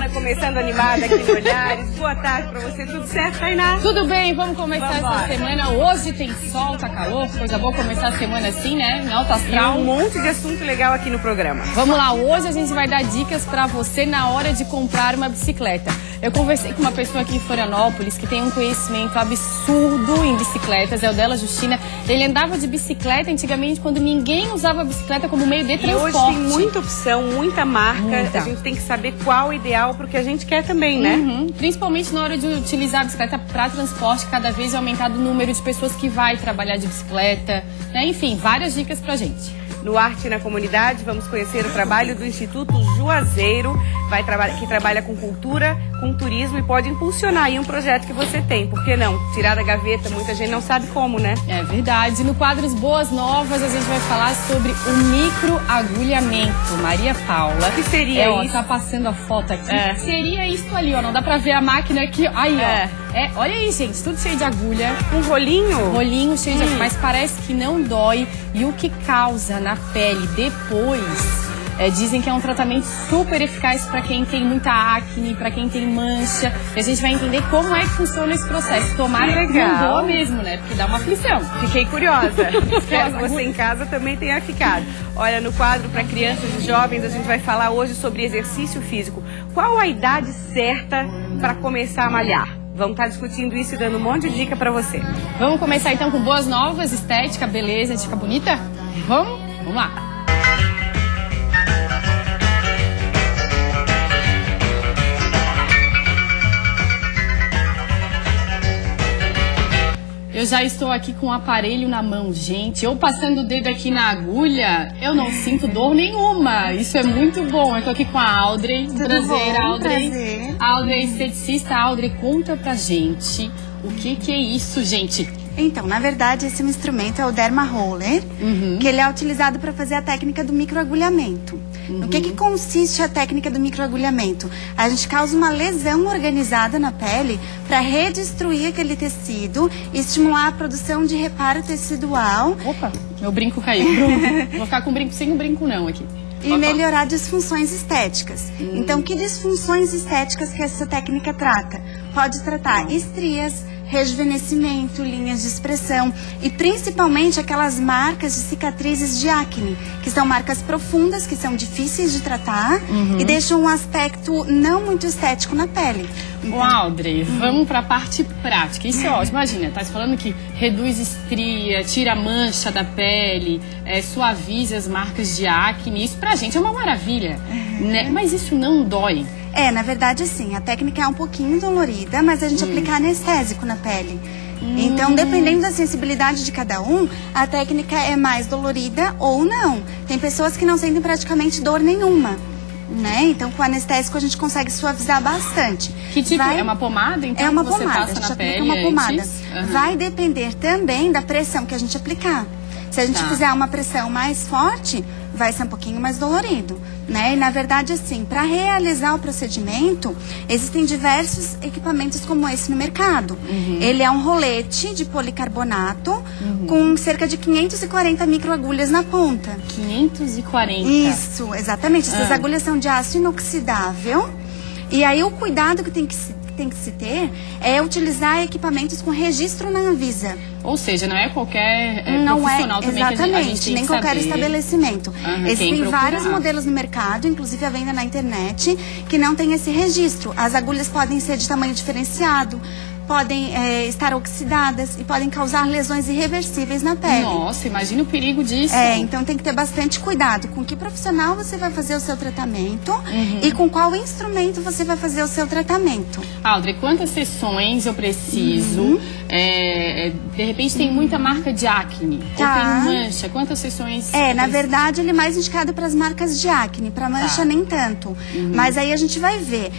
semana começando animada aqui no Olhares. Boa tarde pra você, tudo certo, Tainá? Tudo bem, vamos começar essa semana. Hoje tem sol, tá calor, coisa boa começar a semana assim, né? Em alta astral. E um monte de assunto legal aqui no programa. Vamos lá, hoje a gente vai dar dicas pra você na hora de comprar uma bicicleta. Eu conversei com uma pessoa aqui em Florianópolis que tem um conhecimento absurdo em bicicletas, é o dela, Justina. Ele andava de bicicleta antigamente quando ninguém usava a bicicleta como meio de transporte. E hoje tem muita opção, muita marca. A gente tem que saber qual o ideal pro que a gente quer também, né? Principalmente na hora de utilizar a bicicleta para transporte, cada vez é aumentado o número de pessoas que vai trabalhar de bicicleta, né? Enfim, várias dicas pra gente. No Arte na Comunidade, vamos conhecer o trabalho do Instituto Juazeiro, que trabalha com cultura, com turismo e pode impulsionar aí um projeto que você tem. Por que não? Tirar da gaveta, muita gente não sabe como, né? É verdade. No quadro Boas Novas, a gente vai falar sobre o microagulhamento. Maria Paula. O que seria isso? Tá passando a foto aqui. Seria isso ali, ó. Não dá pra ver a máquina aqui. Aí, ó. Olha aí, gente, tudo cheio de agulha. Um rolinho? Rolinho cheio de agulha, mas parece que não dói. E o que causa na pele depois, dizem que é um tratamento super eficaz para quem tem muita acne, para quem tem mancha. E a gente vai entender como é que funciona esse processo. Tomara que não doa mesmo, né? Porque dá uma aflição. Fiquei curiosa. Espero que você em casa também tenha ficado. Olha, no quadro para crianças e jovens, a gente vai falar hoje sobre exercício físico. Qual a idade certa para começar a malhar? Vamos estar discutindo isso e dando um monte de dica pra você. Vamos começar então com boas novas, estética, beleza, de ficar bonita? Vamos? Vamos lá. Eu já estou aqui com o aparelho na mão, gente. Eu passando o dedo aqui na agulha, eu não sinto dor nenhuma. Isso é muito bom. Eu tô aqui com a Audrey. Prazer, Audrey. Prazer. Audrey, esteticista. Audrey, conta pra gente o que é isso, gente. Então, na verdade, esse instrumento é o Derma Roller, que ele é utilizado para fazer a técnica do microagulhamento. No que consiste a técnica do microagulhamento? A gente causa uma lesão organizada na pele para redestruir aquele tecido e estimular a produção de reparo tecidual. Opa, meu brinco caiu. Vou ficar com o brinco sem o brinco não aqui. E melhorar disfunções estéticas. Então, que disfunções estéticas que essa técnica trata? Pode tratar estrias, rejuvenescimento, linhas de expressão e principalmente aquelas marcas de cicatrizes de acne, que são marcas profundas, que são difíceis de tratar e deixam um aspecto não muito estético na pele. Então, Audrey, vamos para a parte prática. Isso é ótimo. Imagina, tá falando que reduz estria, tira a mancha da pele, suaviza as marcas de acne. Isso pra gente é uma maravilha, né? Mas isso não dói. Na verdade, sim. A técnica é um pouquinho dolorida, mas a gente aplica anestésico na pele. Então, dependendo da sensibilidade de cada um, a técnica é mais dolorida ou não. Tem pessoas que não sentem praticamente dor nenhuma, né? Então, com anestésico a gente consegue suavizar bastante. Que tipo? É uma pomada? Então, é uma você pomada, passa a gente na aplica pele uma pomada. antes? Vai depender também da pressão que a gente aplicar. Se a gente fizer uma pressão mais forte, vai ser um pouquinho mais dolorido, né? E na verdade, assim, para realizar o procedimento, existem diversos equipamentos como esse no mercado. Ele é um rolete de policarbonato com cerca de 540 microagulhas na ponta. 540? Isso, exatamente. Essas agulhas são de aço inoxidável. E aí o cuidado que tem que se ter é utilizar equipamentos com registro na Anvisa. Ou seja, não é qualquer profissional também que a gente tem nem que qualquer saber. Estabelecimento. Existem vários modelos no mercado, inclusive a venda na internet, que não tem esse registro. As agulhas podem ser de tamanho diferenciado, podem estar oxidadas e podem causar lesões irreversíveis na pele. Nossa, imagina o perigo disso. Então tem que ter bastante cuidado com que profissional você vai fazer o seu tratamento e com qual instrumento você vai fazer o seu tratamento. Audrey, quantas sessões eu preciso? De repente tem muita marca de acne, ou tem mancha, quantas sessões? Na verdade ele é mais indicado para as marcas de acne, para mancha nem tanto. Mas aí a gente vai ver.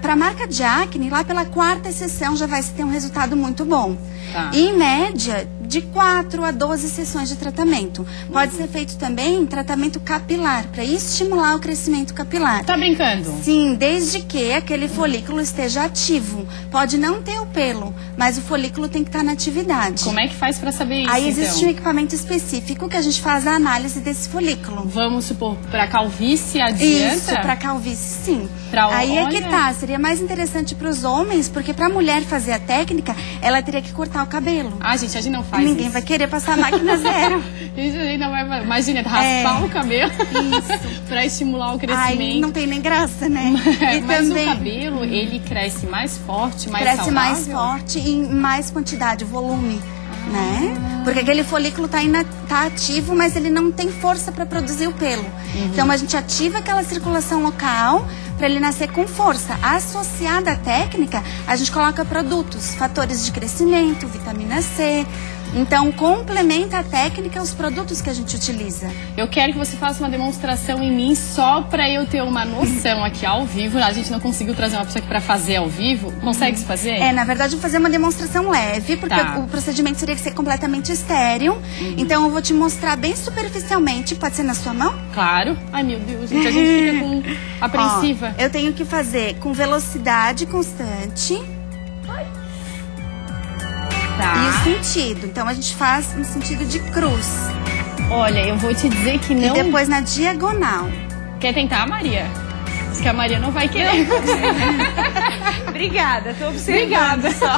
Para a marca de acne, lá pela 4ª sessão já vai ter um resultado muito bom. E em média, de 4 a 12 sessões de tratamento. Pode ser feito também tratamento capilar, para estimular o crescimento capilar. Tá brincando? Sim, desde que aquele folículo esteja ativo. Pode não ter o pelo, mas o folículo tem que estar na atividade. Como é que faz para saber isso, Aí existe então? um equipamento específico que a gente faz a análise desse folículo. Vamos supor, para calvície adianta? Isso, para calvície, sim. Aí Olha. é que tá, seria mais interessante para os homens, porque para a mulher fazer a técnica, ela teria que cortar o cabelo. Ah, gente, a gente não faz Ninguém isso. vai querer passar a máquina zero. Gente, a gente não vai... Imagina, raspar o cabelo para estimular o crescimento. Aí não tem nem graça, né? E Mas também o cabelo, ele cresce mais forte, mais cresce saudável? mais forte e em mais quantidade, volume. Né? Porque aquele folículo tá ativo, mas ele não tem força para produzir o pelo. Então a gente ativa aquela circulação local para ele nascer com força. Associada à técnica, a gente coloca produtos, fatores de crescimento, vitamina C. Então complementa a técnica os produtos que a gente utiliza. Eu quero que você faça uma demonstração em mim só para eu ter uma noção aqui ao vivo. A gente não conseguiu trazer uma pessoa aqui para fazer ao vivo. Consegue se fazer? Na verdade, eu vou fazer uma demonstração leve, porque o procedimento seria que ser completamente estéril. Então, eu vou te mostrar bem superficialmente. Pode ser na sua mão? Claro. Ai, meu Deus, gente, a gente fica apreensiva. Ó, eu tenho que fazer com velocidade constante. Tá. E o sentido. Então, a gente faz no sentido de cruz. Olha, eu vou te dizer que não... E depois na diagonal. Quer tentar, Maria? Acho que a Maria não vai querer. Obrigada, tô observando só.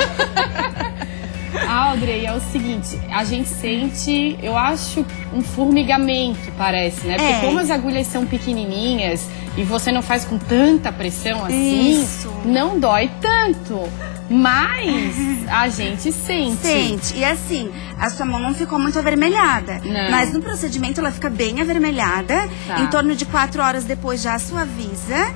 Audrey, é o seguinte, a gente sente, eu acho, um formigamento, parece, né? Porque como as agulhas são pequenininhas e você não faz com tanta pressão assim, não dói tanto. Mas a gente sente. Sente. E assim, a sua mão não ficou muito avermelhada. Não. Mas no procedimento ela fica bem avermelhada. Tá. Em torno de 4 horas depois já suaviza.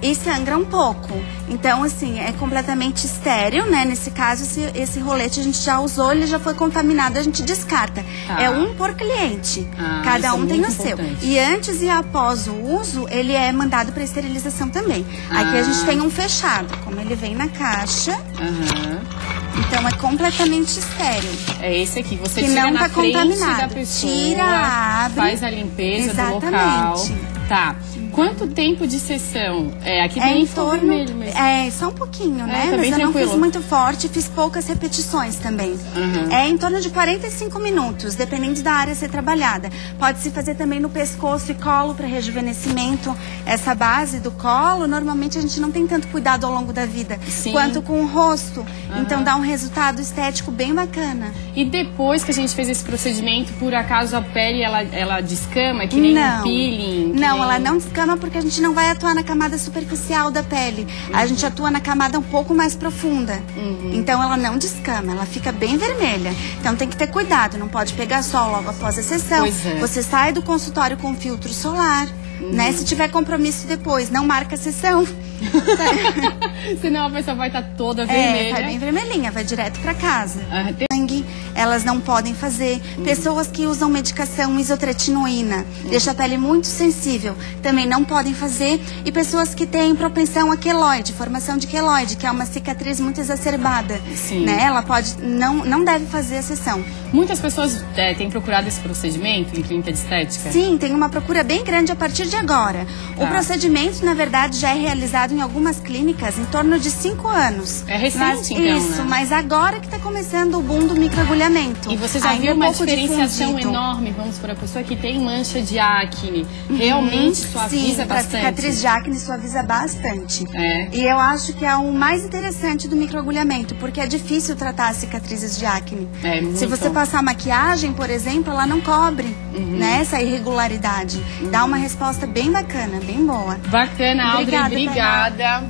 E sangra um pouco. Então, assim, é completamente estéril, né? Nesse caso, esse rolete a gente já usou, ele já foi contaminado, a gente descarta. Tá. É um por cliente. Ah, Cada isso um é tem o muito seu. importante. E antes e após o uso, ele é mandado para esterilização também. Aqui a gente tem um fechado, como ele vem na caixa. Então é completamente estéril. É esse aqui, você Que tira não na tá frente contaminado. da pessoa, Tira, abre. faz a limpeza Exatamente. do local. Tá. Quanto tempo de sessão? Aqui É bem em torno, vermelho mesmo. só um pouquinho, né? tá Mas bem eu não tranquilo. fiz muito forte, fiz poucas repetições também. É em torno de 45 minutos, dependendo da área a ser trabalhada. Pode-se fazer também no pescoço e colo para rejuvenescimento. Essa base do colo, normalmente a gente não tem tanto cuidado ao longo da vida, quanto com o rosto. Então dá um resultado estético bem bacana. E depois que a gente fez esse procedimento, por acaso a pele ela descama, que nem um peeling? Não, ela não descama porque a gente não vai atuar na camada superficial da pele. A gente atua na camada um pouco mais profunda. Então ela não descama, ela fica bem vermelha. Então tem que ter cuidado, não pode pegar sol logo após a sessão. Você sai do consultório com filtro solar. Né? Se tiver compromisso depois, não marca a sessão. Senão a pessoa vai estar toda vermelha. Vai bem vermelhinha, vai direto pra casa. Sangue, elas não podem fazer. Pessoas que usam medicação isotretinoína, deixa a pele muito sensível, também não podem fazer. E pessoas que têm propensão a queloide, formação de queloide, que é uma cicatriz muito exacerbada. Né? Ela não deve fazer a sessão. Muitas pessoas têm procurado esse procedimento em clínica de estética? Sim, tem uma procura bem grande a partir de agora. O procedimento, na verdade, já é realizado em algumas clínicas em torno de 5 anos. É recente, então, Isso, né? mas agora que está começando o boom do microagulhamento. E você já viu uma diferenciação enorme, vamos para a pessoa que tem mancha de acne. Realmente suaviza bastante. Sim, cicatriz de acne suaviza bastante. E eu acho que é o mais interessante do microagulhamento, porque é difícil tratar as cicatrizes de acne. Se você passar maquiagem, por exemplo, ela não cobre né, essa irregularidade. Dá uma resposta bem bacana, bem boa. Bacana, Audrey, obrigada.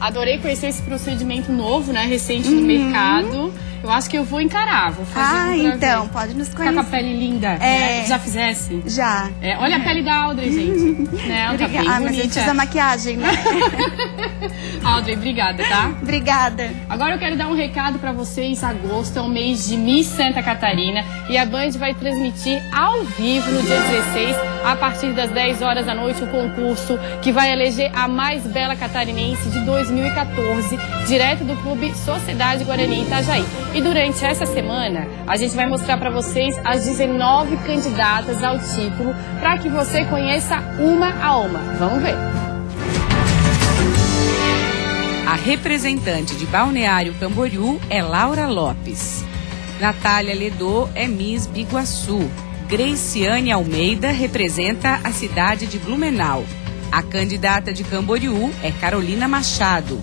Adorei conhecer esse procedimento novo, né, recente no mercado. Eu acho que eu vou encarar, vou fazer então, pode nos conhecer. Ficar com a pele linda, né? Já fizesse? Já. Olha a pele da Audrey, gente. Né? Ela tá bem bonita. Mas a gente usa maquiagem, né? Audrey, obrigada, tá? Obrigada. Agora eu quero dar um recado pra vocês. Agosto é o mês de Miss Santa Catarina e a Band vai transmitir ao vivo no dia 16, a partir das 10 horas da noite, o concurso que vai eleger a mais bela catarinense de 2014, direto do Clube Sociedade Guarani Itajaí. E durante essa semana, a gente vai mostrar para vocês as 19 candidatas ao título para que você conheça uma a uma. Vamos ver. A representante de Balneário Camboriú é Laura Lopes. Natália Ledô é Miss Biguaçu. Graciane Almeida representa a cidade de Blumenau. A candidata de Camboriú é Carolina Machado.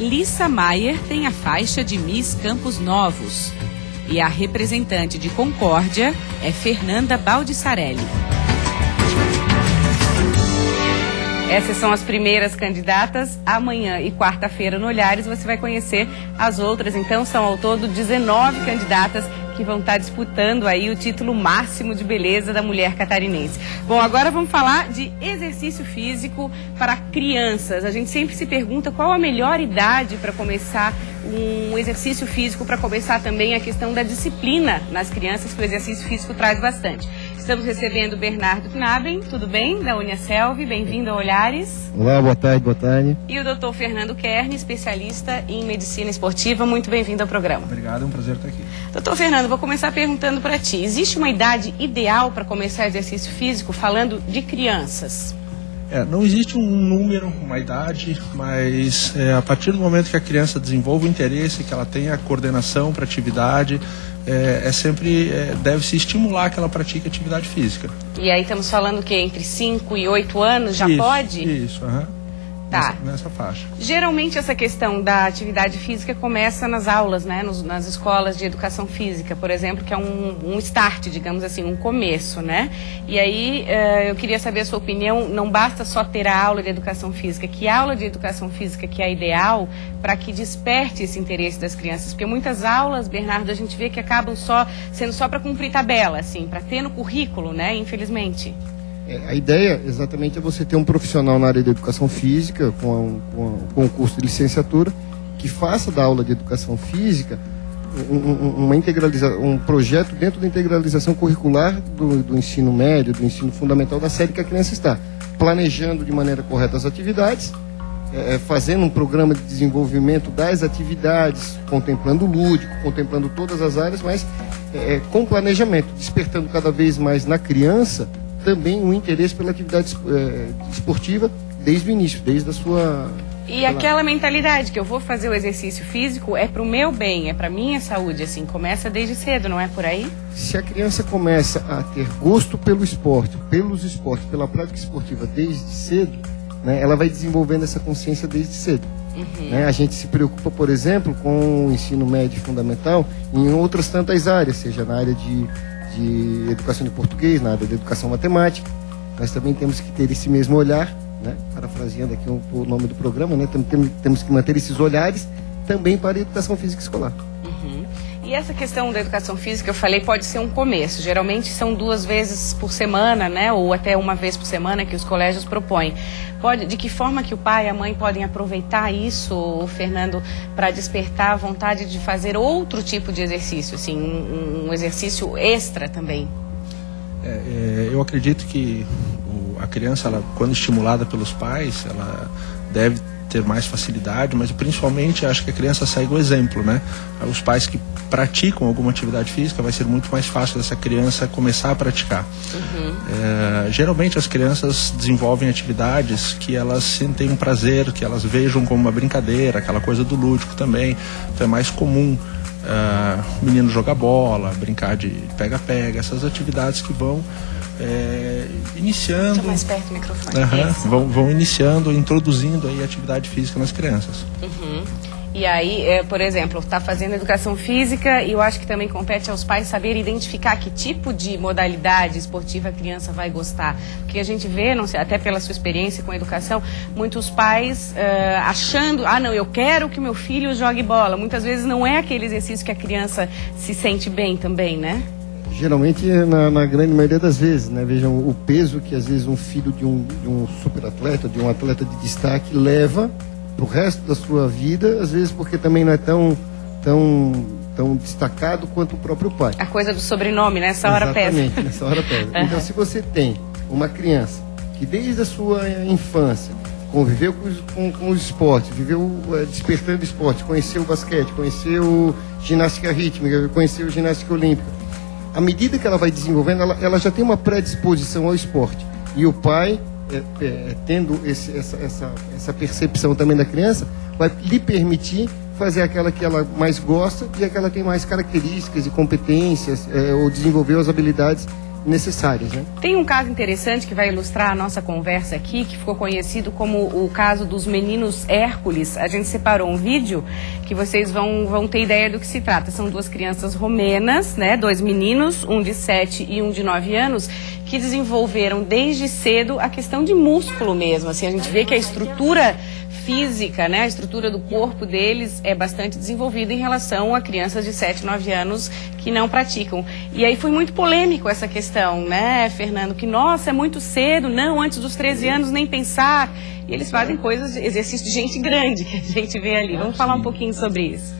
Lissa Maier tem a faixa de Miss Campos Novos. E a representante de Concórdia é Fernanda Baldissarelli. Essas são as primeiras candidatas. Amanhã e quarta-feira no Olhares você vai conhecer as outras. Então são ao todo 19 candidatas que vão estar disputando aí o título máximo de beleza da mulher catarinense. Bom, agora vamos falar de exercício físico para crianças. A gente sempre se pergunta qual a melhor idade para começar um exercício físico, para começar também a questão da disciplina nas crianças, que o exercício físico traz bastante. Estamos recebendo o Bernardo Knaben, tudo bem? Da Uniaselv, bem-vindo ao Olhares. Olá, boa tarde, boa tarde. E o Dr. Fernando Kern, especialista em medicina esportiva, muito bem-vindo ao programa. Obrigado, é um prazer estar aqui. Doutor Fernando, vou começar perguntando para ti, existe uma idade ideal para começar exercício físico, falando de crianças? Não existe um número, uma idade, mas a partir do momento que a criança desenvolve o interesse, que ela tenha a coordenação para atividade, deve-se estimular que ela pratique atividade física. E aí estamos falando que entre 5 e 8 anos já isso, pode? Isso, aham. Tá. Nessa faixa. Geralmente essa questão da atividade física começa nas aulas, né? Nas escolas de educação física, por exemplo, que é um start, digamos assim, um começo, né? E aí eu queria saber a sua opinião, não basta só ter a aula de educação física, que aula de educação física que é ideal para que desperte esse interesse das crianças? Porque muitas aulas, Bernardo, a gente vê que acabam sendo só para cumprir tabela, assim, para ter no currículo, né? Infelizmente. A ideia exatamente é você ter um profissional na área de educação física, com o curso de licenciatura, que faça da aula de educação física um projeto dentro da integralização curricular do ensino médio, do ensino fundamental da série que a criança está, planejando de maneira correta as atividades, fazendo um programa de desenvolvimento das atividades, contemplando o lúdico, contemplando todas as áreas, mas com planejamento, despertando cada vez mais na criança também um interesse pela atividade esportiva desde o início, desde a sua... E aquela mentalidade que eu vou fazer o exercício físico é para o meu bem, é para a minha saúde, assim, começa desde cedo, não é por aí? Se a criança começa a ter gosto pelo esporte, pelos esportes, pela prática esportiva desde cedo, né, ela vai desenvolvendo essa consciência desde cedo. Uhum. Né? A gente se preocupa, por exemplo, com o ensino médio fundamental em outras tantas áreas, seja na área de educação de português, na área de educação matemática. Nós também temos que ter esse mesmo olhar, né? Parafraseando aqui o nome do programa, né? Temos que manter esses olhares também para a educação física escolar. Uhum. E essa questão da educação física, eu falei, pode ser um começo. Geralmente são 2 vezes por semana, né? Ou até 1 vez por semana que os colégios propõem. De que forma que o pai e a mãe podem aproveitar isso, Fernando, para despertar a vontade de fazer outro tipo de exercício, assim, um exercício extra também? Eu acredito que a criança, quando estimulada pelos pais, ela deve ter mais facilidade, mas principalmente acho que a criança segue o exemplo, né? Os pais que praticam alguma atividade física, vai ser muito mais fácil dessa criança começar a praticar. Uhum. Geralmente as crianças desenvolvem atividades que elas sentem um prazer, que elas vejam como uma brincadeira, aquela coisa do lúdico também. Então é mais comum o menino jogar bola, brincar de pega-pega, essas atividades que vão iniciando... Deixa mais perto do microfone. Vão iniciando, introduzindo aí atividade física nas crianças. Uhum. E aí, por exemplo, está fazendo educação física e eu acho que também compete aos pais saber identificar que tipo de modalidade esportiva a criança vai gostar. Porque a gente vê, não sei, até pela sua experiência com a educação, muitos pais achando, não, eu quero que o meu filho jogue bola. Muitas vezes não é aquele exercício que a criança se sente bem também, né? Geralmente, na grande maioria das vezes, né? Vejam o peso que às vezes um filho de um superatleta, de um atleta de destaque leva pro resto da sua vida, às vezes porque também não é tão destacado quanto o próprio pai. A coisa do sobrenome, né? Nessa hora pesa. Exatamente, nessa hora pesa. Então, se você tem uma criança que desde a sua infância conviveu com os esportes, viveu despertando esportes, conheceu o basquete, conheceu ginástica rítmica, conheceu ginástica olímpica. À medida que ela vai desenvolvendo, ela já tem uma predisposição ao esporte. E o pai, tendo essa percepção também da criança, vai lhe permitir fazer aquela que ela mais gosta e aquela que tem mais características e competências, ou desenvolver as habilidades necessárias, né? Tem um caso interessante que vai ilustrar a nossa conversa aqui, que ficou conhecido como o caso dos meninos Hércules. A gente separou um vídeo que vocês vão ter ideia do que se trata. São duas crianças romenas, né? 2 meninos, um de 7 e um de 9 anos, que desenvolveram desde cedo a questão de músculo mesmo. Assim, a gente vê que a estrutura física, né, a estrutura do corpo deles é bastante desenvolvida em relação a crianças de 7, 9 anos que não praticam. E aí foi muito polêmico essa questão, né, Fernando, que nossa, é muito cedo, não, antes dos 13 anos nem pensar. E eles fazem coisas, exercício de gente grande que a gente vê ali. Vamos falar um pouquinho sobre isso.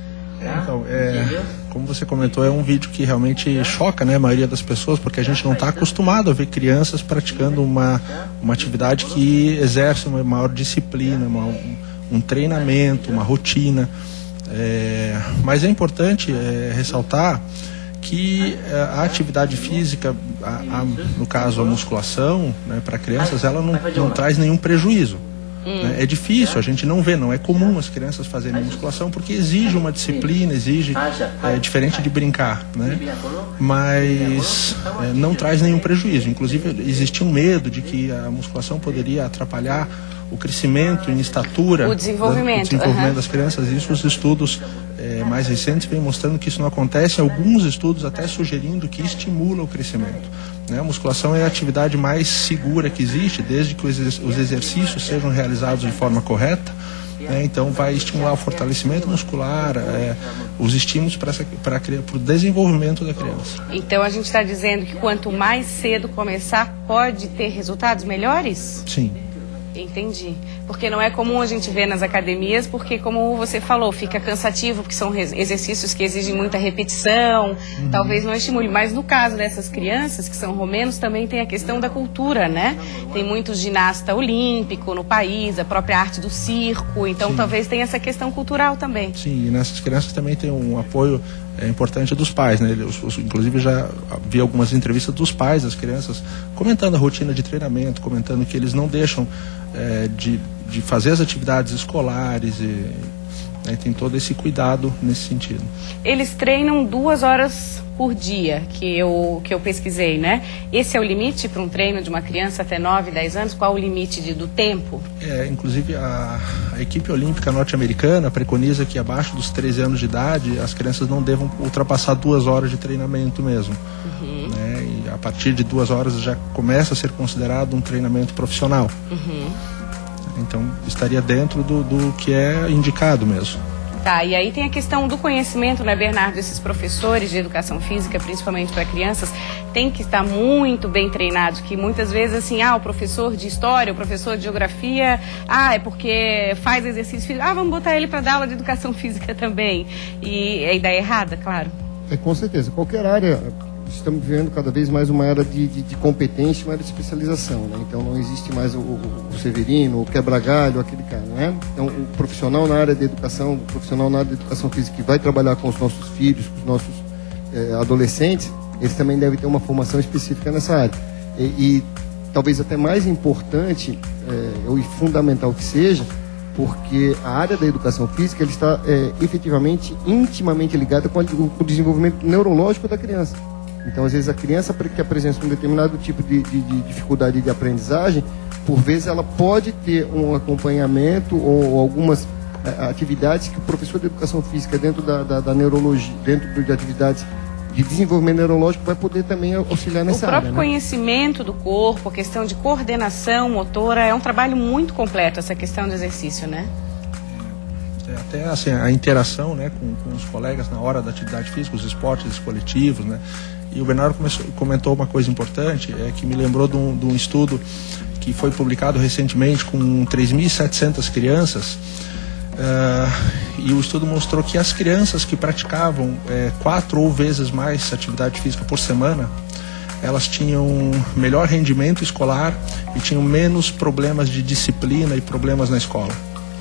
Então, como você comentou, é um vídeo que realmente choca, né, a maioria das pessoas, porque a gente não está acostumado a ver crianças praticando uma atividade que exerce uma maior disciplina, um treinamento, uma rotina. Mas é importante ressaltar que a atividade física, no caso a musculação, né, para crianças, ela não traz nenhum prejuízo. É difícil, a gente não vê, não é comum as crianças fazerem musculação porque exige uma disciplina, diferente de brincar, né? Mas não traz nenhum prejuízo. Inclusive existia um medo de que a musculação poderia atrapalhar o crescimento em estatura, o desenvolvimento das crianças. Isso os estudos mais recentes vêm mostrando que isso não acontece, alguns estudos até sugerindo que estimula o crescimento. A musculação é a atividade mais segura que existe, desde que os exercícios sejam realizados de forma correta. Então vai estimular o fortalecimento muscular, os estímulos para o desenvolvimento da criança. Então a gente está dizendo que quanto mais cedo começar, pode ter resultados melhores? Sim. Entendi. Porque não é comum a gente ver nas academias, porque como você falou, fica cansativo, porque são exercícios que exigem muita repetição, talvez não estimule. Mas no caso dessas crianças, que são romenos, também tem a questão da cultura, né? Tem muito ginasta olímpico no país, a própria arte do circo, então sim, talvez tenha essa questão cultural também. Sim, e nessas crianças também tem um apoio importante dos pais, né? Inclusive já vi algumas entrevistas dos pais das crianças comentando a rotina de treinamento, comentando que eles não deixam de fazer as atividades escolares tem todo esse cuidado nesse sentido. Eles treinam 2 horas por dia, que eu pesquisei, né? Esse é o limite para um treino de uma criança até 9, 10 anos? Qual o limite do tempo? Inclusive a equipe olímpica norte-americana preconiza que abaixo dos 13 anos de idade as crianças não devam ultrapassar 2 horas de treinamento mesmo. E a partir de 2 horas já começa a ser considerado um treinamento profissional. Então estaria dentro do que é indicado mesmo. Tá, e aí tem a questão do conhecimento, né, Bernardo? Esses professores de educação física, principalmente para crianças, tem que estar muito bem treinados, que muitas vezes, assim, o professor de história, o professor de geografia, é porque faz exercício físico, vamos botar ele para dar aula de educação física também. E a ideia é errada, claro. Com certeza, qualquer área, estamos vivendo cada vez mais uma era de competência, uma era de especialização, né? Então não existe mais o Severino, o quebra-galho, aquele cara, né? Então o profissional na área de educação, o profissional na área de educação física que vai trabalhar com os nossos filhos, com os nossos adolescentes, eles também devem ter uma formação específica nessa área. E talvez até mais importante, ou fundamental que seja, porque a área da educação física ele está efetivamente, intimamente ligada com o desenvolvimento neurológico da criança. Então, às vezes, a criança que apresenta um determinado tipo de dificuldade de aprendizagem, por vezes ela pode ter um acompanhamento ou algumas atividades que o professor de educação física dentro da neurologia, dentro de atividades de desenvolvimento neurológico, vai poder também auxiliar nessa área. O próprio conhecimento do corpo, a questão de coordenação motora, é um trabalho muito completo, essa questão do exercício, né? Até assim, a interação, né, com os colegas na hora da atividade física, os esportes coletivos, né? E o Bernardo comentou uma coisa importante, que me lembrou de um estudo que foi publicado recentemente com 3.700 crianças, e o estudo mostrou que as crianças que praticavam 4 ou vezes mais atividade física por semana, elas tinham melhor rendimento escolar e tinham menos problemas de disciplina e problemas na escola.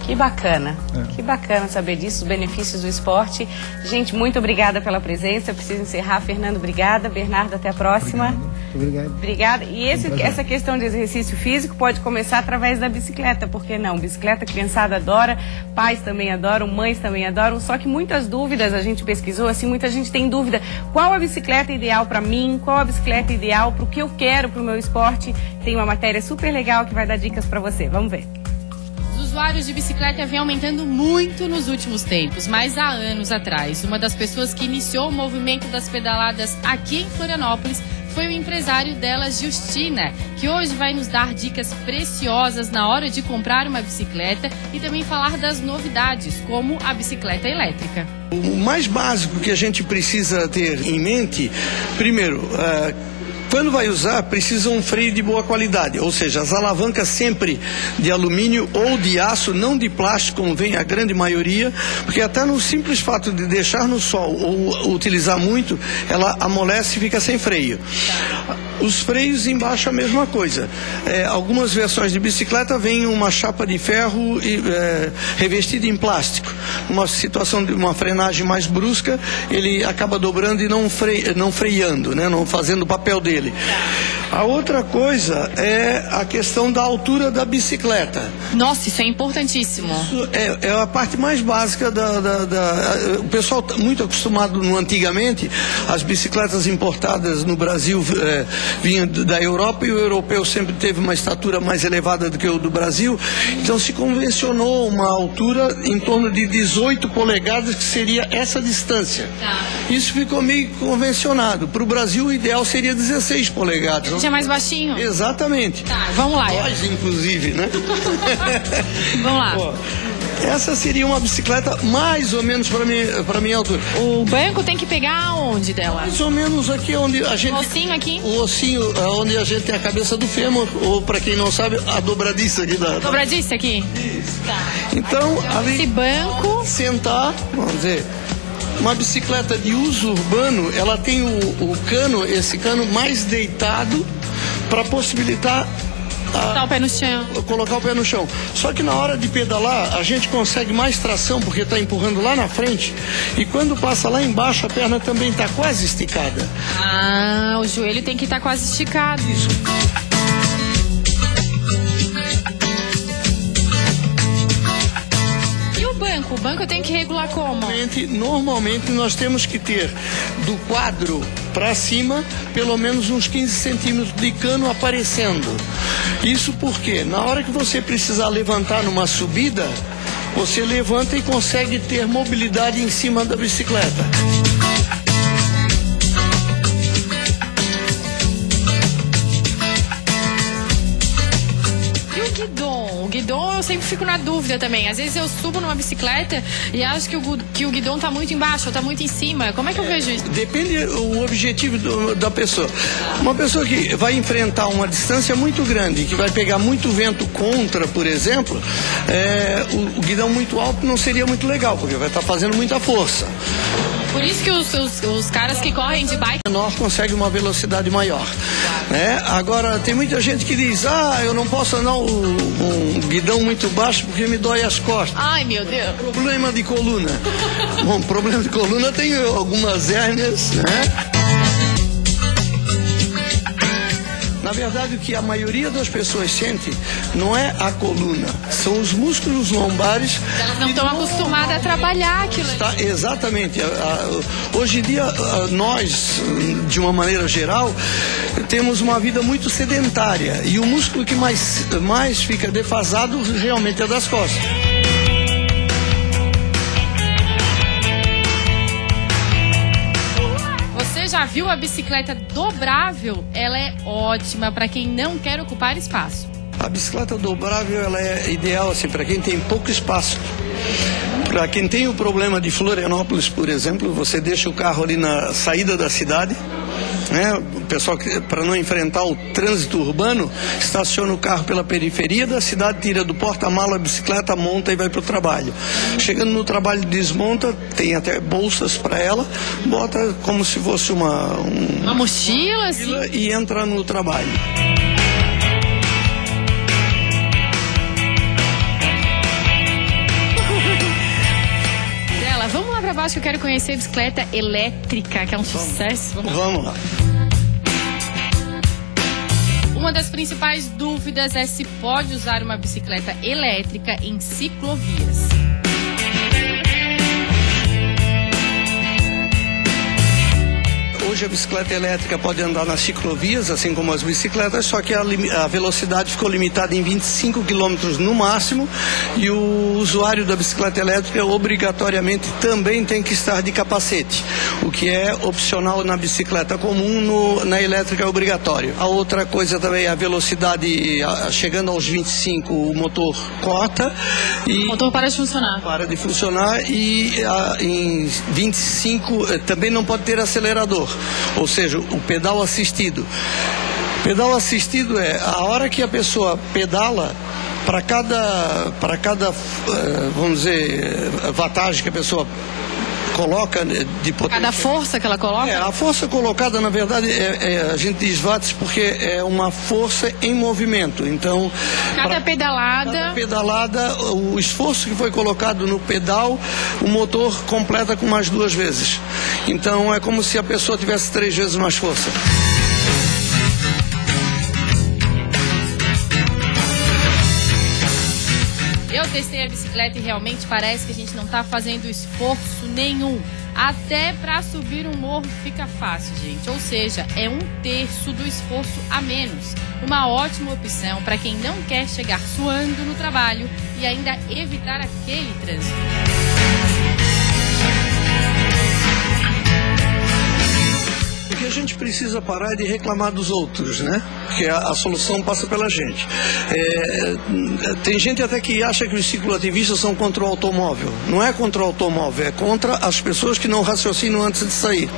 Que bacana, que bacana saber disso, os benefícios do esporte. Gente, muito obrigada pela presença, preciso encerrar. Fernando, obrigada. Bernardo, até a próxima. Obrigado. Obrigada. E essa questão de exercício físico pode começar através da bicicleta, por que não? Bicicleta, a criançada adora, pais também adoram, mães também adoram, só que muitas dúvidas, a gente pesquisou, assim, muita gente tem dúvida. Qual a bicicleta ideal para mim? Qual a bicicleta ideal para o que eu quero para o meu esporte? Tem uma matéria super legal que vai dar dicas para você. Vamos ver. Os usuários de bicicleta vêm aumentando muito nos últimos tempos, mas há anos atrás, uma das pessoas que iniciou o movimento das pedaladas aqui em Florianópolis foi o empresário dela, Justina, que hoje vai nos dar dicas preciosas na hora de comprar uma bicicleta e também falar das novidades, como a bicicleta elétrica. O mais básico que a gente precisa ter em mente, primeiro, quando vai usar, precisa um freio de boa qualidade, ou seja, as alavancas sempre de alumínio ou de aço, não de plástico, como vem a grande maioria, porque até no simples fato de deixar no sol ou utilizar muito, ela amolece e fica sem freio. Os freios embaixo a mesma coisa. Algumas versões de bicicleta vêm uma chapa de ferro revestida em plástico. Uma situação de uma frenagem mais brusca, ele acaba dobrando e não freando, né? Não fazendo o papel dele. A outra coisa é a questão da altura da bicicleta. Nossa, isso é importantíssimo. Isso é a parte mais básica o pessoal está muito acostumado antigamente, as bicicletas importadas no Brasil vinham da Europa e o europeu sempre teve uma estatura mais elevada do que o do Brasil, então se convencionou uma altura em torno de 18 polegadas, que seria essa distância. Isso ficou meio convencionado. Para o Brasil o ideal seria 16 polegadas. É mais baixinho? Exatamente. Tá, vamos lá. Nós, inclusive, né? Vamos lá. Ó, essa seria uma bicicleta mais ou menos para minha altura. O banco tem que pegar onde dela? Mais ou menos aqui onde a gente... O ossinho aqui? O ossinho, onde a gente tem a cabeça do fêmur, ou para quem não sabe, a dobradiça aqui da... Dobradiça aqui? Isso. Tá. Então, ali... Esse banco... Sentar, vamos dizer... Uma bicicleta de uso urbano, ela tem esse cano mais deitado para possibilitar botar o pé no chão. Colocar o pé no chão. Só que na hora de pedalar, a gente consegue mais tração porque está empurrando lá na frente e quando passa lá embaixo, a perna também está quase esticada. Ah, o joelho tem que estar quase esticado. Isso. O banco tem que regular como? Normalmente nós temos que ter do quadro para cima pelo menos uns 15 centímetros de cano aparecendo. Isso porque na hora que você precisar levantar numa subida, você levanta e consegue ter mobilidade em cima da bicicleta. O guidão eu sempre fico na dúvida também. Às vezes eu subo numa bicicleta e acho que o guidão tá muito embaixo ou tá muito em cima. Como é que eu vejo isso? Depende do objetivo da pessoa. Uma pessoa que vai enfrentar uma distância muito grande, que vai pegar muito vento contra, por exemplo, o guidão muito alto não seria muito legal, porque vai estar fazendo muita força. Por isso que os caras que correm de bike... Nós conseguem uma velocidade maior. Né? Agora, tem muita gente que diz, eu não posso andar um guidão muito baixo porque me dói as costas. Ai, meu Deus. Problema de coluna. Bom, problema de coluna tem algumas hérnias, né? Na verdade, o que a maioria das pessoas sente não é a coluna, são os músculos lombares. Elas não estão acostumadas a trabalhar aquilo. Exatamente. Hoje em dia, nós, de uma maneira geral, temos uma vida muito sedentária e o músculo que mais fica defasado realmente é das costas. Já viu a bicicleta dobrável? Ela é ótima para quem não quer ocupar espaço. A bicicleta dobrável ela é ideal assim, para quem tem pouco espaço. Para quem tem o problema de Florianópolis, por exemplo, você deixa o carro ali na saída da cidade, né? O pessoal, para não enfrentar o trânsito urbano, estaciona o carro pela periferia da cidade, tira do porta-mala a bicicleta, monta e vai para o trabalho. Chegando no trabalho, desmonta, tem até bolsas para ela, bota como se fosse uma mochila assim, e entra no trabalho. Vamos lá pra baixo que eu quero conhecer a bicicleta elétrica, que é um sucesso. Vamos lá. Uma das principais dúvidas é se pode usar uma bicicleta elétrica em ciclovias. Hoje a bicicleta elétrica pode andar nas ciclovias, assim como as bicicletas, só que a velocidade ficou limitada em 25 km no máximo, e o usuário da bicicleta elétrica obrigatoriamente também tem que estar de capacete, o que é opcional na bicicleta comum, na elétrica é obrigatório. A outra coisa também é a velocidade, chegando aos 25 o motor corta e... O motor para de funcionar. Para de funcionar e em 25 também não pode ter acelerador. Ou seja, o pedal assistido. Pedal assistido é a hora que a pessoa pedala, para cada vamos dizer, wattage que a pessoa coloca de potência. Cada força que ela coloca? A força colocada, na verdade, a gente diz watts porque é uma força em movimento. Então, cada pedalada, o esforço que foi colocado no pedal, o motor completa com mais 2 vezes. Então, é como se a pessoa tivesse 3 vezes mais força. Eu testei a bicicleta e realmente parece que a gente não está fazendo esforço nenhum. Até para subir um morro fica fácil, gente. Ou seja, é 1/3 do esforço a menos. Uma ótima opção para quem não quer chegar suando no trabalho e ainda evitar aquele trânsito. Porque a gente precisa parar de reclamar dos outros, né? Porque a solução passa pela gente. Tem gente até que acha que os cicloativistas são contra o automóvel. Não é contra o automóvel, é contra as pessoas que não raciocinam antes de sair.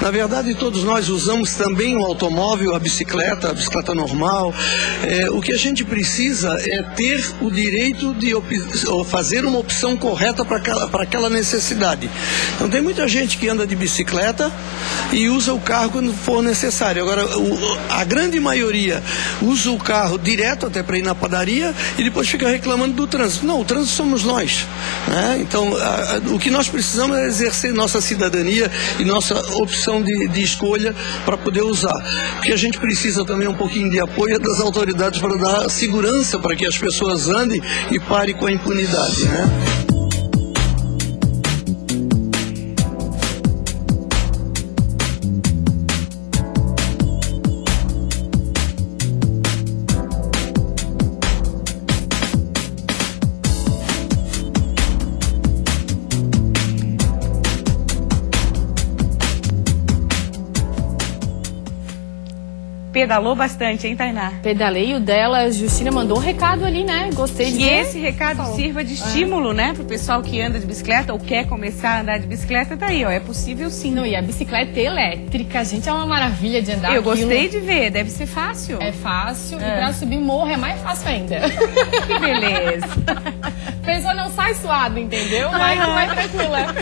Na verdade, todos nós usamos também o automóvel, a bicicleta normal. O que a gente precisa é ter o direito de fazer uma opção correta para aquela necessidade. Então, tem muita gente que anda de bicicleta e usa o carro quando for necessário. Agora, a grande maioria usa o carro direto até para ir na padaria e depois fica reclamando do trânsito. Não, o trânsito somos nós, né? Então, o que nós precisamos é exercer nossa cidadania e nossa opção de escolha para poder usar. Porque a gente precisa também um pouquinho de apoio das autoridades para dar segurança para que as pessoas andem e parem com a impunidade, né? Pedalou bastante, hein, Tainá? Pedalei o dela, a Justina mandou um recado ali, né? Gostei de ver. E esse recado sirva de estímulo, né, pro pessoal que anda de bicicleta ou quer começar a andar de bicicleta, tá aí, ó, é possível sim. Não, e a bicicleta elétrica, gente, é uma maravilha de andar. Eu gostei de ver, deve ser fácil. É fácil, e pra subir morro é mais fácil ainda. Que beleza. A pessoa não sai suado, entendeu? Vai tranquila.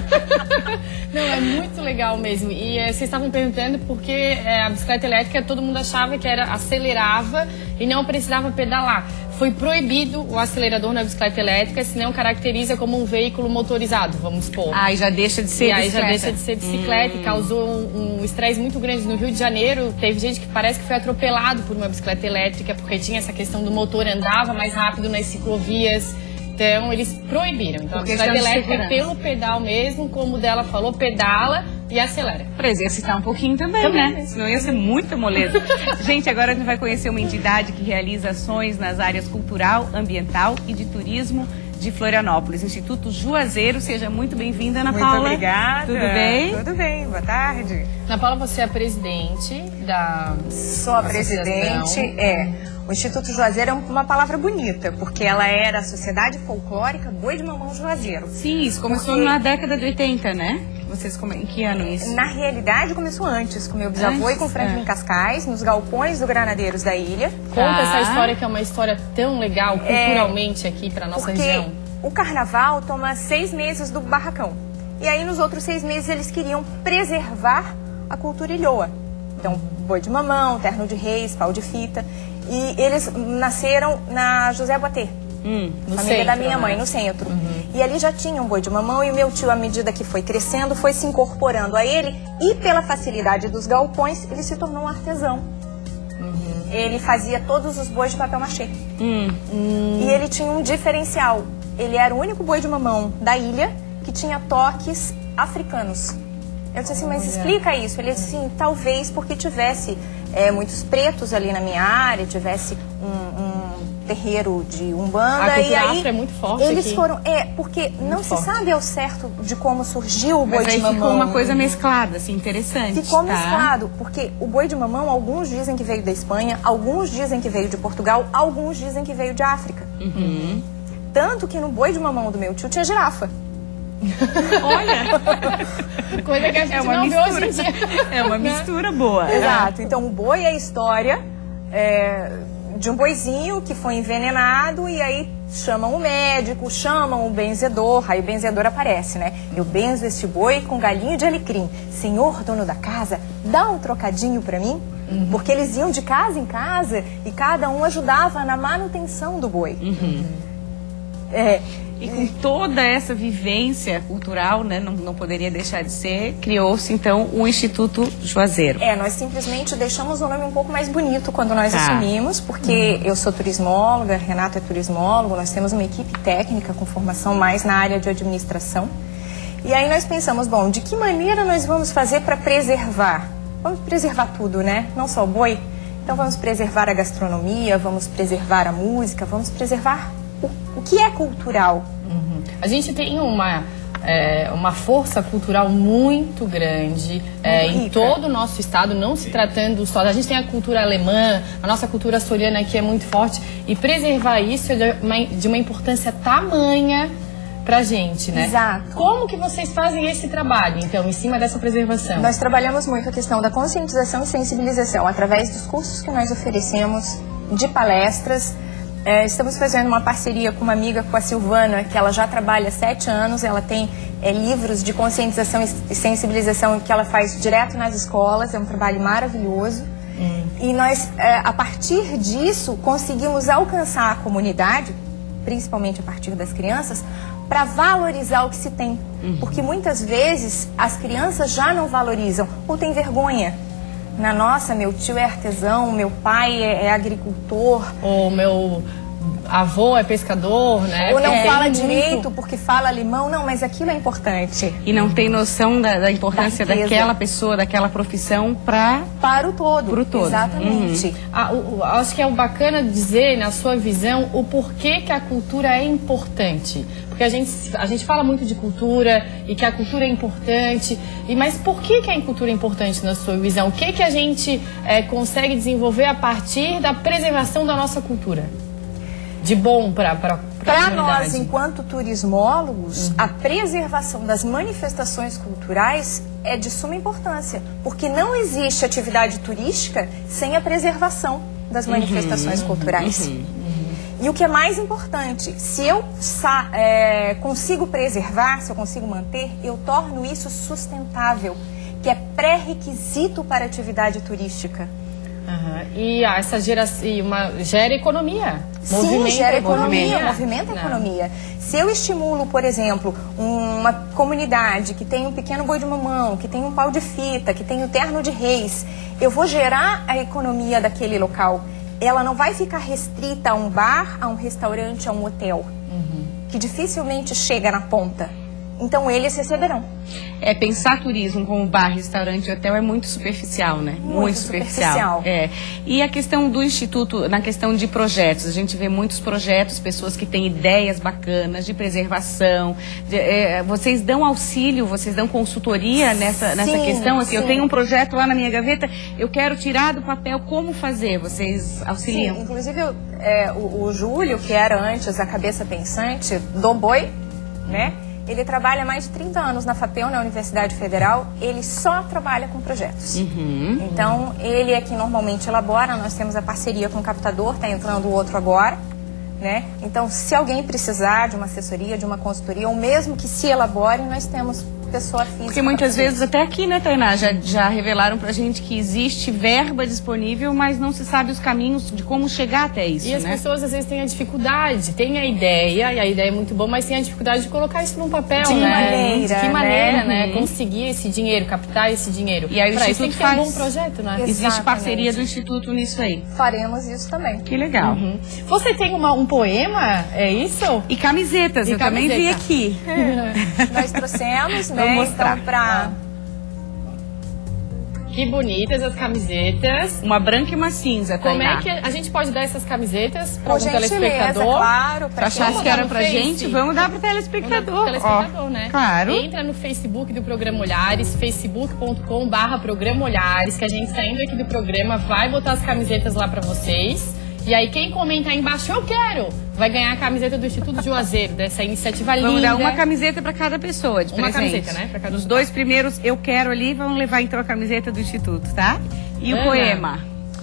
Não, é muito legal mesmo. E vocês estavam perguntando porque a bicicleta elétrica todo mundo achava que acelerava e não precisava pedalar. Foi proibido o acelerador na bicicleta elétrica, senão caracteriza como um veículo motorizado, vamos supor. Aí já deixa de ser bicicleta. Aí já deixa de ser bicicleta e causou um estresse muito grande. No Rio de Janeiro, teve gente que parece que foi atropelado por uma bicicleta elétrica, porque tinha essa questão do motor, andava mais rápido nas ciclovias. Então, eles proibiram. Então, a bicicleta elétrica é pelo pedal mesmo, como o dela falou, pedala e acelera. Para exercitar um pouquinho também, né? Senão ia ser muita moleza. Gente, agora a gente vai conhecer uma entidade que realiza ações nas áreas cultural, ambiental e de turismo de Florianópolis, Instituto Juazeiro. Seja muito bem-vinda, Ana Paula. Muito obrigada. Tudo bem? Tudo bem, boa tarde. Ana Paula, você é a presidente da... Sou a presidente, O Instituto Juazeiro é uma palavra bonita, porque ela era a Sociedade Folclórica Boi de Mamão Juazeiro. Sim, isso começou na década de 80, né? Em que ano isso? Na realidade, começou antes, com meu bisavô e com Franklin Cascais, nos galpões do Granadeiros da ilha. Conta essa história, que é uma história tão legal culturalmente aqui para nossa região. O carnaval toma 6 meses do barracão. E aí, nos outros 6 meses, eles queriam preservar a cultura ilhoa. Então, boi de mamão, terno de reis, pau de fita. E eles nasceram na José Boatê, família da minha mãe, no centro. E ali já tinha um boi de mamão e o meu tio, à medida que foi crescendo, foi se incorporando a ele. E pela facilidade dos galpões, ele se tornou um artesão. Ele fazia todos os bois de papel machê. E ele tinha um diferencial. Ele era o único boi de mamão da ilha que tinha toques africanos. Eu disse assim, mas explica isso. Ele disse assim, talvez porque tivesse muitos pretos ali na minha área, tivesse um terreiro de Umbanda. A cultura e aí afro é muito forte eles aqui. foram... porque muito não se sabe ao certo de como surgiu o boi Mas de aí mamão. ficou uma coisa mesclada, assim, interessante. Ficou mesclado, porque o boi de mamão, alguns dizem que veio da Espanha, alguns dizem que veio de Portugal, alguns dizem que veio de África. Tanto que no boi de mamão do meu tio tinha girafa. Olha, Coisa que a gente não vê hoje em dia. é uma mistura boa. Exato. Então, o boi é a história de um boizinho que foi envenenado e aí chamam o médico, chamam o benzedor, aí o benzedor aparece, né? Eu benzo este boi com galinho de alecrim. Senhor dono da casa, dá um trocadinho pra mim? Porque eles iam de casa em casa e cada um ajudava na manutenção do boi. E com toda essa vivência cultural, né, não poderia deixar de ser, criou-se então o Instituto Juazeiro. Nós simplesmente deixamos o nome um pouco mais bonito quando nós assumimos, porque eu sou turismóloga, Renato é turismólogo, nós temos uma equipe técnica com formação mais na área de administração. E aí nós pensamos, bom, de que maneira nós vamos fazer para preservar? Vamos preservar tudo, né? Não só o boi. Então vamos preservar a gastronomia, vamos preservar a música, vamos preservar o que é cultural. A gente tem uma força cultural muito grande em todo o nosso estado, não se tratando só... A gente tem a cultura alemã, a nossa cultura açoriana aqui é muito forte, e preservar isso é de uma importância tamanha pra gente, né? Exato. Como que vocês fazem esse trabalho, então, em cima dessa preservação? Nós trabalhamos muito a questão da conscientização e sensibilização através dos cursos que nós oferecemos, de palestras. Estamos fazendo uma parceria com uma amiga, com a Silvana, que ela já trabalha há 7 anos. Ela tem livros de conscientização e sensibilização que ela faz direto nas escolas. É um trabalho maravilhoso. E nós, a partir disso, conseguimos alcançar a comunidade, principalmente a partir das crianças, para valorizar o que se tem. Porque muitas vezes as crianças já não valorizam ou têm vergonha. Nossa, meu tio é artesão, meu pai é agricultor. Ou meu avô é pescador, né? Ou não fala direito porque fala alemão. Não, mas aquilo é importante. E não tem noção da importância daquela pessoa, daquela profissão para o todo. Pro todo. Exatamente. Acho que é bacana dizer, na sua visão, o porquê que a cultura é importante. Porque a gente fala muito de cultura e que a cultura é importante. Mas por que a cultura é importante na sua visão? O que a gente consegue desenvolver a partir da preservação da nossa cultura? De bom para nós, enquanto turismólogos, a preservação das manifestações culturais é de suma importância. Porque não existe atividade turística sem a preservação das manifestações culturais. E o que é mais importante, se eu consigo preservar, se eu consigo manter, eu torno isso sustentável, que é pré-requisito para a atividade turística. E essa gera economia. Sim, gera economia, movimenta a economia. Se eu estimulo, por exemplo, uma comunidade que tem um pequeno boi de mamão, que tem um pau de fita, que tem o terno de reis, eu vou gerar a economia daquele local. Ela não vai ficar restrita a um bar, a um restaurante, a um hotel, que dificilmente chega na ponta. Então, eles receberão. Pensar turismo como bar, restaurante e hotel é muito superficial, né? Muito superficial. E a questão do Instituto, na questão de projetos, a gente vê muitos projetos, pessoas que têm ideias bacanas de preservação. Vocês dão auxílio, vocês dão consultoria nessa questão? Assim, eu tenho um projeto lá na minha gaveta, eu quero tirar do papel, como fazer? Vocês auxiliam? Sim, inclusive o Júlio, que era antes a cabeça pensante do boi, né? Ele trabalha mais de 30 anos na FAPEL, na Universidade Federal. Ele só trabalha com projetos. Então, ele é quem normalmente elabora. Nós temos a parceria com o captador, está entrando o outro agora, né? Então, se alguém precisar de uma assessoria, de uma consultoria, ou mesmo que se elabore, nós temos pessoa física. Porque muitas vezes, até aqui, né, Tainá, já revelaram pra gente que existe verba disponível, mas não se sabe os caminhos de como chegar até isso, E as pessoas, às vezes, têm a dificuldade, têm a ideia, e a ideia é muito boa, mas têm a dificuldade de colocar isso num papel, né? De que maneira, né? Conseguir esse dinheiro, captar esse dinheiro. E aí o Instituto Instituto tem que ter um faz... bom projeto, né? Existe parceria do Instituto nisso aí. Faremos isso também. Que legal. Você tem um poema, é isso? E camisetas, E eu também vi camiseta. aqui. Nós trouxemos, né? Vamos mostrar. Então, pra... Que bonitas as camisetas. Uma branca e uma cinza, Como Tainá. é que a gente pode dar essas camisetas para Com algum gentileza, telespectador? claro. Tu achasse que era pra Face. gente? Vamos dar pro telespectador. Telespectador, Ó, né? Claro. Entra no Facebook do Programa Olhares, facebook.com/Programa Olhares, que a gente saindo aqui do programa vai botar as camisetas lá pra vocês. E aí quem comentar aí embaixo, eu quero, vai ganhar a camiseta do Instituto Juazeiro, dessa iniciativa linda. Vamos dar uma camiseta pra cada pessoa de Uma presente. camiseta, né? Pra cada Os um. 2 primeiros eu quero ali, vamos levar então a camiseta do Instituto, tá? E Ana. o poema?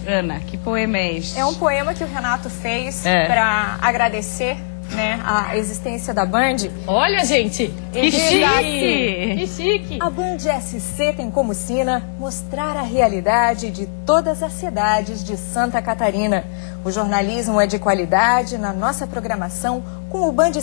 Ana, que poema é este? É um poema que o Renato fez É. para agradecer, né, a existência da Band. Olha, gente, que chique! Que chique! A Band SC tem como sina mostrar a realidade de todas as cidades de Santa Catarina. O jornalismo é de qualidade na nossa programação com o Band